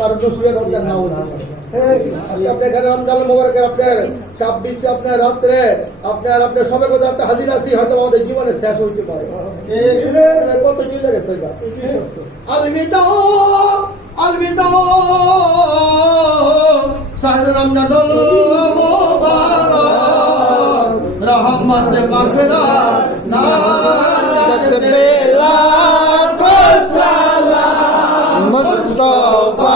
পারেন, নসিবের রমজান নাও হতে পারে। আজকে আপনি এখানে রমজান মোবারকের আপনার 26 আপনার রাত্রে আপনার সবে কথা হাজির আছি, হয়তো আমাদের জীবনে শেষ হইতে পারে। কত চলে গেছে আলবিদা আলবিদা শাহর রমজান রহমত মাগফিরাত নাজাত বেলা সালাম মুস্তাফা